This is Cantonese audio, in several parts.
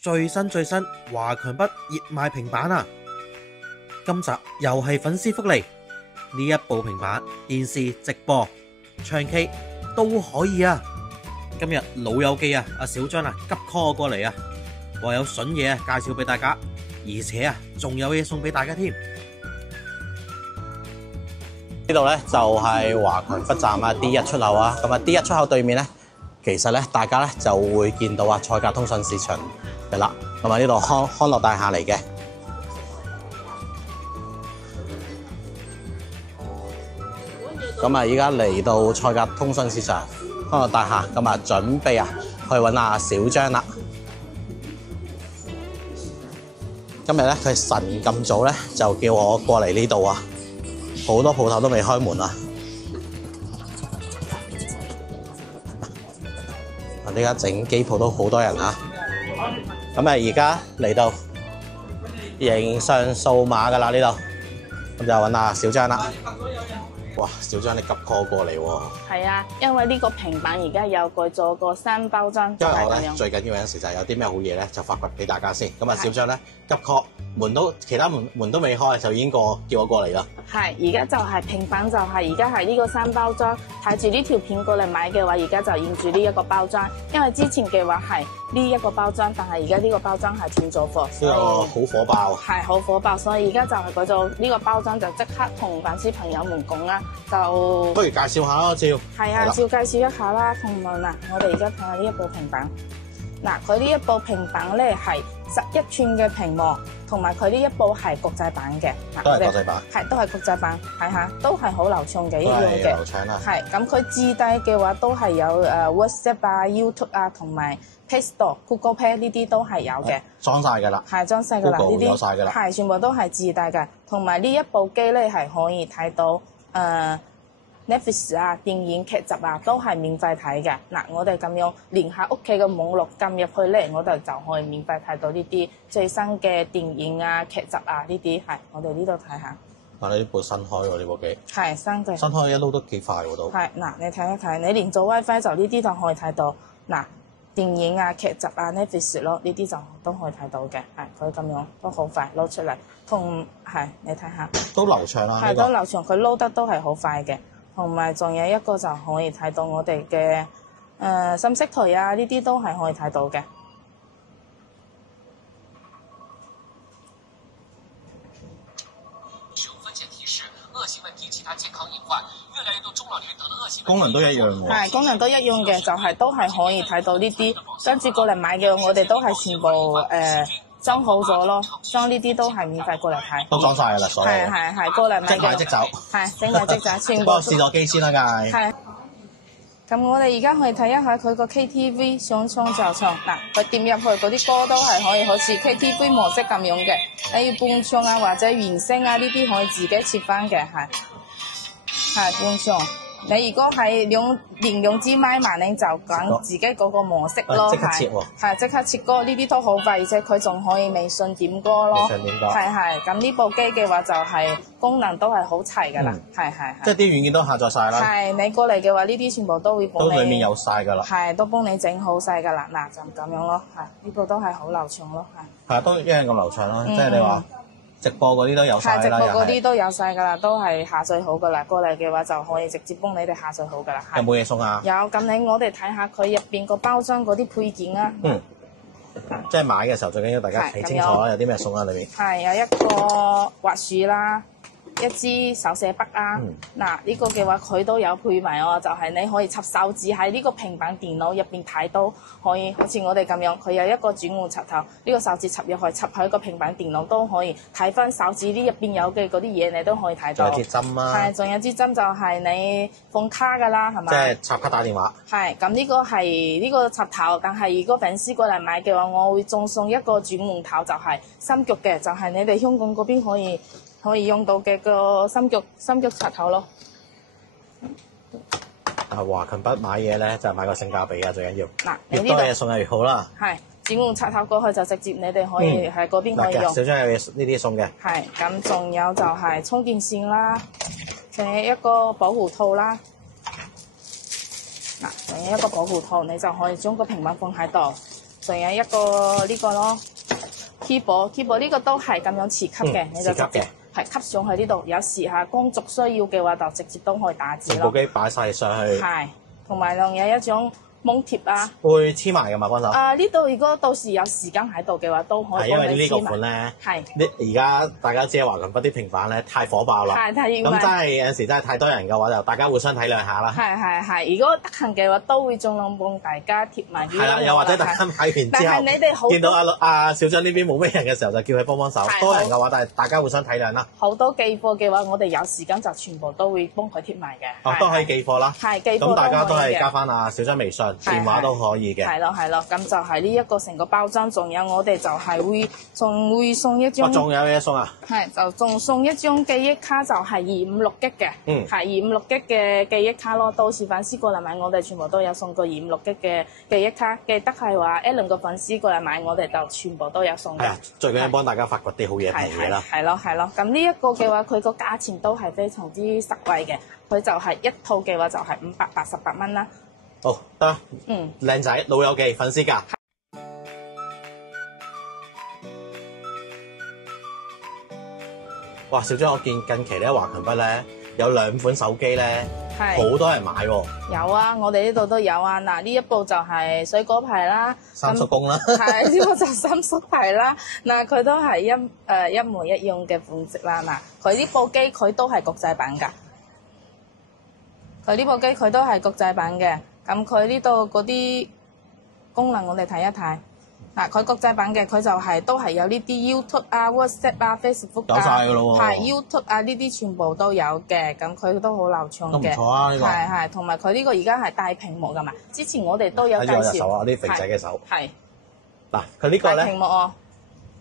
最新華強北熱賣平板啊！今集又係粉絲福利，呢一部平板電視直播、唱 K 都可以啊！今日老友記啊，阿小張啊急 call 我過嚟啊，話有筍嘢啊介紹俾大家，而且啊仲有嘢送俾大家添。呢度咧就係華強北站啊 D1 出口啊，咁啊 D1 出口對面咧，其實咧大家咧就會見到啊賽格通訊市場嘅啦，咁啊呢度康樂大廈嚟嘅。咁啊，依家嚟到賽格通訊市場康樂大廈，咁啊準備啊去揾阿小張啦。今日咧佢晨咁早咧就叫我過嚟呢度啊，好多鋪頭都未開門啊！呢家整機鋪都好多人啊！咁啊而家嚟到影相數碼噶啦呢度，咁就揾阿小張啦。哇！小張你急 call 過嚟喎。係啊，因為呢個平板而家有改咗個新包裝，因為我咧最緊要有陣時就係有啲咩好嘢咧，就發掘俾大家先。咁啊，小張咧急 call，其他門都未開，就已經叫我過嚟啦。係，而家就係平板，就係而家係呢個新包裝。睇住呢條片過嚟買嘅話，而家就驗住呢一個包裝。因為之前嘅話係呢一個包裝，但係而家呢個包裝係斷咗貨。呢個好火爆。係好火爆，所以而家就係改咗呢個包裝，就即刻同粉絲朋友們講啦，就不如介紹下咯，照。係啊，照介紹一下啦，同埋嗱，我哋而家睇下呢一部平板。嗱，佢呢一部平板咧係11寸嘅屏幕，同埋佢呢一部係國際版嘅。都係國際版。係，都係國際版，睇下都係好流暢嘅，一樣嘅。流暢啦。係，咁佢自帶嘅話都係有WhatsApp 啊、YouTube 啊，同埋 Play Store、Google Play 呢啲都係有嘅。裝晒㗎啦。係裝晒㗎啦，呢啲有晒㗎啦。係全部都係自帶嘅，同埋呢一部機咧係可以睇到Netflix 啊、電影劇集啊都係免費睇嘅。嗱，我哋咁樣連下屋企嘅網絡撳入去咧，我哋就可以免費睇到呢啲最新嘅電影啊、劇集啊呢啲係。我哋呢度睇下。呢部新開喎，呢部機。係新嘅。新開一撈都幾快喎都。係嗱，你睇一睇，你連做 WiFi 就呢啲就可以睇到。嗱，電影啊、劇集啊、Netflix 咯，呢啲就都可以睇到嘅。係佢咁樣都好快撈出嚟，你睇下。都流暢啦。係都流暢，佢撈得都係好快嘅。同埋仲有一個就可以睇到我哋嘅信息台啊，呢啲都係可以睇到嘅。功能都一樣喎。係功能都一樣嘅，就係都係可以睇到呢啲。跟住過嚟買嘅，我哋都係全部裝好咗咯，裝呢啲都係免費過嚟睇。都裝晒㗎啦，所有。係過嚟買嘅。即買即走。係即買即走，全部。幫我試咗機先啦，梗係。係。咁我哋而家可以睇一下佢個 KTV 想唱就唱。嗱，佢點入去嗰啲歌都係可以好似 KTV 模式咁樣嘅。你要伴唱啊或者原聲啊呢啲可以自己切翻嘅，係伴唱。你如果係連用支咪嘛，你就揀自己嗰個模式咯，即刻切喎。係即刻切歌，呢啲都好快，而且佢仲可以微信點歌咯。微信點歌。係，咁呢部機嘅話就係功能都係好齊㗎啦，係。即係啲軟件都下載晒啦。係，你過嚟嘅話，呢啲全部都會幫你。都裡面有晒㗎啦。係，都幫你整好晒㗎啦，嗱就咁樣咯，呢部都係好流暢咯，係都一樣咁流暢咯，即係你話。直播嗰啲都有晒啦，直播嗰啲都有晒㗎啦，都係下載好㗎啦。過嚟嘅話就可以直接幫你哋下載好㗎啦。有冇嘢送啊？有，咁我哋睇下佢入邊個包裝嗰啲配件啊。即係買嘅時候最緊要大家睇清楚啦，有啲咩送啊裏面。係有一個滑鼠啦，一支手寫筆啊。嗱呢個嘅話佢都有配埋喎，就係你可以插手指喺呢個平板電腦入邊睇到，可以好似我哋咁樣，佢有一個轉換插頭，呢個手指插入去，插喺個平板電腦都可以睇翻手指呢入邊有嘅嗰啲嘢，你都可以睇到。仲有支針啊。係，仲有支針就係你放卡㗎啦，係咪？即係插卡打電話。係，咁呢個係呢個插頭，但係如果粉絲過嚟買嘅話，我會仲送一個轉換頭，就係三腳嘅，就係你哋香港嗰邊可以用到嘅個三腳插頭咯。華強北買嘢咧，就係買個性價比啊，最緊要。嗱，越多嘢送就越好啦。係轉換插頭過去就直接你哋可以喺嗰邊可以用。小張有嘢呢啲送嘅。係，咁仲有就係充電線啦，仲有一個保護套啦。嗱，仲有一個保護套，你就可以將個平板放喺度。仲有一個呢個咯 keyboard 呢個都係咁樣磁吸嘅，你就直接係吸上去呢度。有時下工作需要嘅話，就直接都可以打字咯。部機擺晒上去。係，同埋仲有一種蒙貼啊。會黐埋㗎嘛，幫手。呢度如果到時有時間喺度嘅話，都可以幫係因為呢個你黐埋。款咧，係。而家大家知華強北啲平板咧太火爆啦。係太熱。咁真係有陣時真係太多人嘅話，就大家互相體諒下啦。係。如果得閒嘅話，都會盡量幫大家貼埋啲。係啦，又或者大家買完之但係你哋好後，見到阿小張呢邊冇咩人嘅時候，就叫佢幫手。多人嘅話，但係大家互相體諒啦。好多寄貨嘅話，我哋有時間就全部都會幫佢貼埋嘅。都可以寄貨啦。係寄貨都可以嘅。咁大家都係加翻阿小張微信、電話都可以嘅。係咯，咁就係呢一個成個包裝，仲有我哋就係仲會送一張。仲有嘢送啊？係，就仲送一張記憶卡，就係256G嘅。係256G嘅記憶卡咯。到時粉絲過嚟買，我哋全部都有送個256G嘅記憶卡。記得係話Allen個粉絲過嚟買，我哋就全部都有送嘅。最緊要幫大家發掘啲好嘢平嘢啦。係咯。咁呢一個嘅話，佢個價錢都係非常之實惠嘅。佢就係一套嘅話就係588蚊啦。好得，靚仔老友記粉絲價。哇！小張，我見近期咧華強北咧有2款手機咧，好多人買喎。有啊，我哋呢度都有啊。嗱，呢一部就係水果牌啦，三叔公啦。係呢個就三叔牌啦。嗱，佢都係一模一樣嘅款式啦。嗱，佢呢部機佢都係國際版㗎。佢呢部機佢都係國際版嘅。咁佢呢度嗰啲功能我哋睇一睇。嗱，佢國際版嘅佢就係都係有呢啲 YouTube 啊、WhatsApp 啊、Facebook 啊，有晒㗎咯喎。係 YouTube 啊呢啲全部都有嘅，咁佢都好流暢嘅。都唔錯啊呢個。係，同埋佢呢個而家係大屏幕㗎嘛。之前我哋都有介紹。睇住我隻手啊，啲肥仔嘅手。係。嗱，佢呢個咧。大屏幕哦。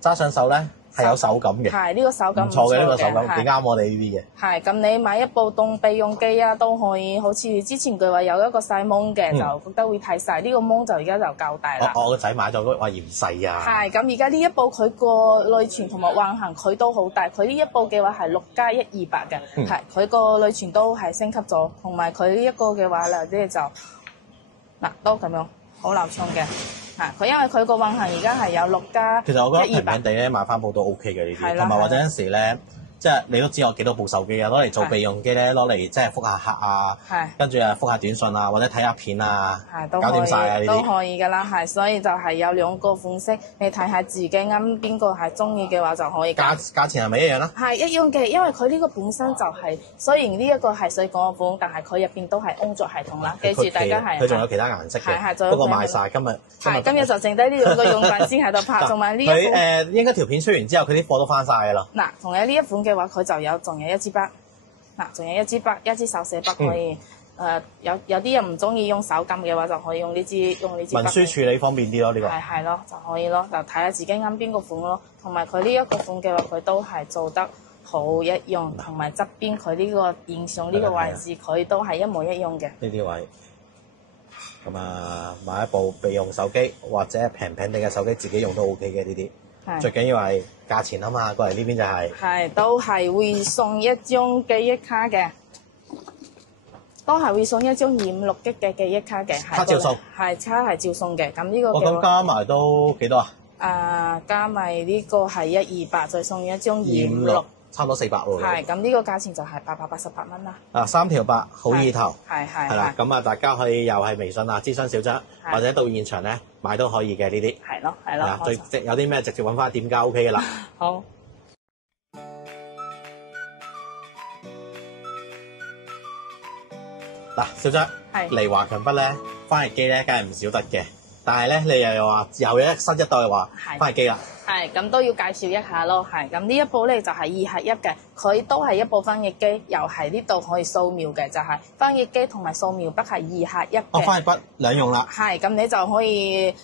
揸上手咧。係有手感嘅，係呢個手感唔錯嘅，呢個手感幾啱我哋呢啲嘅。係咁，你買一部當備用機啊，都可以。好似之前佢話有一個細芒嘅，就覺得會太細。呢個芒就而家就夠大啦。我個仔買咗話嫌細啊。係咁，而家呢一部佢個內存同埋運行佢都好大。佢呢一部嘅話係6+128嘅，係佢個內存都係升級咗，同埋佢呢一個嘅話咧，即係就嗱都咁樣好流暢嘅。佢因為佢個運行而家係有6+128。其實我覺得平平地咧買翻部都 OK 嘅呢啲，同埋或者有時咧，即係你都知我幾多部手機啊，攞嚟做備用機咧，攞嚟即係覆下客啊，跟住覆下短信啊，或者睇下片啊，搞掂晒啊呢啲。都可以㗎啦，所以就係有2個款式，你睇下自己啱邊個係中意嘅話就可以。價錢係咪一樣啦？係一樣嘅，因為佢呢個本身就係雖然呢一個係水果款，但係佢入邊都係安卓系統啦。記住大家係。佢仲有其他顏色嘅，不過賣晒今日。今日就剩低呢2個用品先喺度拍，同埋呢一款。佢應該條片出完之後，佢啲貨都翻晒㗎啦。嗱，仲有呢一款嘅話，佢就仲有一支筆。嗱，仲有一支筆，一支手寫筆可以。有啲人唔中意用手撳嘅話，就可以用呢支筆。文書處理方便啲咯，呢個。係咯，就可以咯，就睇下自己啱邊個款咯。同埋佢呢一個款嘅話，佢都係做得好一樣，同埋側邊佢呢個電上呢個位置，佢都係一模一樣嘅。呢啲位。咁啊，買一部備用手機或者平平地嘅手機自己用都 OK 嘅呢啲，最緊要係價錢啊嘛，過嚟呢邊就係。係，都係會送一張記憶卡嘅，都係會送一張256G嘅記憶卡嘅。卡照送。係，卡係照送嘅。咁呢個。咁加埋都幾多啊？加埋呢個係128，再送一張256。差唔多400喎。係，咁呢個價錢就係888蚊啦。3條8，好意頭。係啦，咁啊，大家可以又係微信啊，諮詢小張，或者到現場咧買都可以嘅呢啲。係咯。有啲咩直接揾翻店家 OK 嘅啦。好。嗱，小張嚟華強北咧，翻譯機咧梗係唔少得嘅，但係咧你又話又有新一代話翻譯機啦。係，咁都要介紹一下咯。係，咁呢一部咧就係2合1嘅，佢都係一部翻譯機，又係呢度可以掃描嘅，就係翻譯機同埋掃描筆係2合1嘅。翻譯筆兩用啦。係，咁你就可以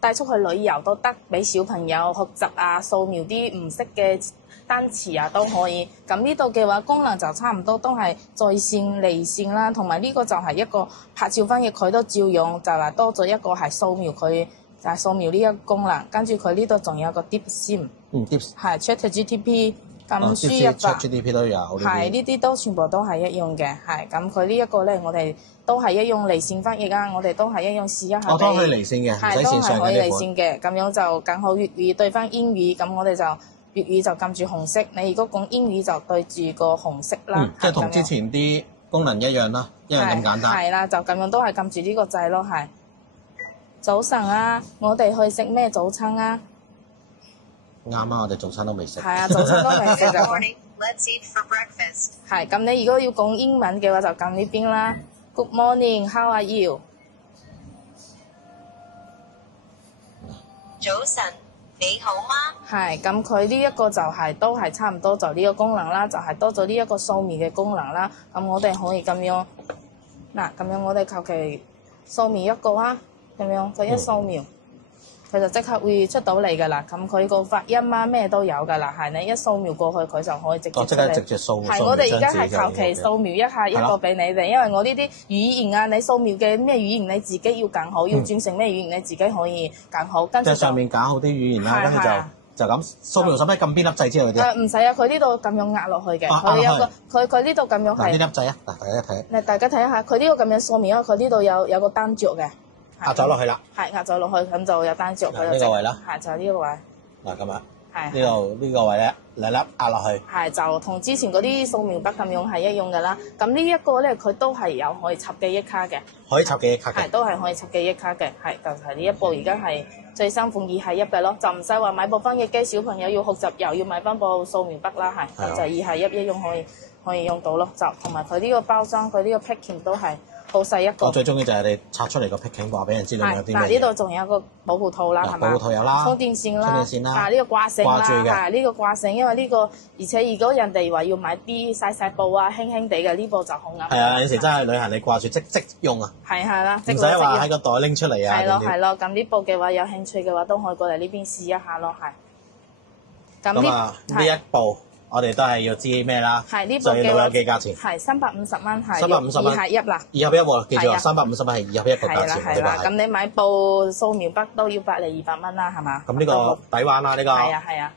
帶出去旅遊都得，俾小朋友學習啊，掃描啲唔識嘅單詞啊都可以。咁呢度嘅話功能就差唔多，都係在線、離線啦，同埋呢個就係一個拍照翻譯，佢都照用，就係多咗一個係掃描佢。就係掃描呢一個功能，跟住佢呢度仲有個 Deep SIM， Deep 係 ChatGPT 咁輸入法 GDP 都有。係呢啲都全部都係一樣嘅，係咁佢呢一個咧，我哋都係一樣離線翻譯啊，我哋都係一樣試一下。我都可以離線嘅，唔使係都線上係可以離嘅呢款。線嘅，咁樣就更好粵語對翻英語，咁我哋就粵語就撳住紅色，你如果講英語就對住個紅色啦。即係同咁樣之前啲功能一樣啦，一樣咁簡單。係啦，就咁樣都係撳住呢個掣咯，係。早晨啊，我哋去食咩早餐啊？啱啊！我哋早餐都未食。係啊，早餐都未食就 Good 咁。 morning. Let's eat for breakfast. 係咁，你如果要講英文嘅話，就撳呢邊啦。Good morning, how are you？早晨，你好嗎？係咁，佢呢一個就係、都係差唔多就呢個功能啦，就係、多咗呢一個掃描嘅功能啦。咁我哋可以咁樣，嗱咁樣我哋求其掃描一個啊，咁樣佢一掃描，佢就即刻會出到嚟㗎啦。咁佢個發音啊咩都有㗎啦，係你一掃描過去，佢就可以直接出即刻嚟。直接掃。係，我哋而家係求其掃描一下一個俾你哋，因為我呢啲語言啊，你掃描嘅咩語言你自己要揀好，要轉成咩語言你自己可以揀好，跟住就即係上面揀好啲語言啦，係跟住係就咁掃描，使唔使撳邊粒掣之類啲？唔使啊，佢呢度咁樣壓落去嘅，啊佢有壓落個佢呢度咁樣嗱，呢粒係，掣啊，嗱，大家睇，嗱大家睇下，佢呢個咁樣掃描，因為佢呢度有個單着嘅，壓咗落去啦。係壓咗落去，咁就有單着，嗱佢就呢個位啦，係就係呢個位，嗱咁啊，係呢度呢個位咧，兩粒壓落去。係就同之前嗰啲掃描筆咁樣係一樣㗎啦。咁呢一個咧，佢都係有可以插記憶卡嘅。可以插記憶卡嘅。係都係可以插記憶卡嘅，係就係呢一部而家係最新款2:1嘅咯，就唔使話買部翻譯機，小朋友要學習又要買翻部掃描筆啦，係係啊就2:1一樣可以用到咯，就同埋佢呢個包裝佢呢個 packing 都係好細一個我。最中意就係你拆出嚟個 packing 話俾人知道有係嗱，啲咩嘢。呢度仲有一個保護套啦，係嘛？保護套有啦，充電線啦，充電線啦呢個掛繩啦，掛住嘅係呢個掛繩，因為呢個而且如果人哋話要買啲細部啊，輕輕地嘅呢部就好啱。係啊，有時真係旅行你掛住即用啊，係啦，唔使話喺個袋拎出嚟啊。係咯點點係咯，咁呢部嘅話有興趣嘅話都可以過嚟呢邊試一下咯，係。咁咁啊，呢一部我哋都係要知咩啦？係呢部就要老嘅話友記價錢。係350蚊，係350蚊2:1啦。 2:1喎，記住啊，係啊350蚊係2:1個價係啦錢，係啦，呢個係。咁你買部掃描筆都要100嚟200蚊啦，係嘛？咁呢個抵玩啦，呢個。係啊係啊。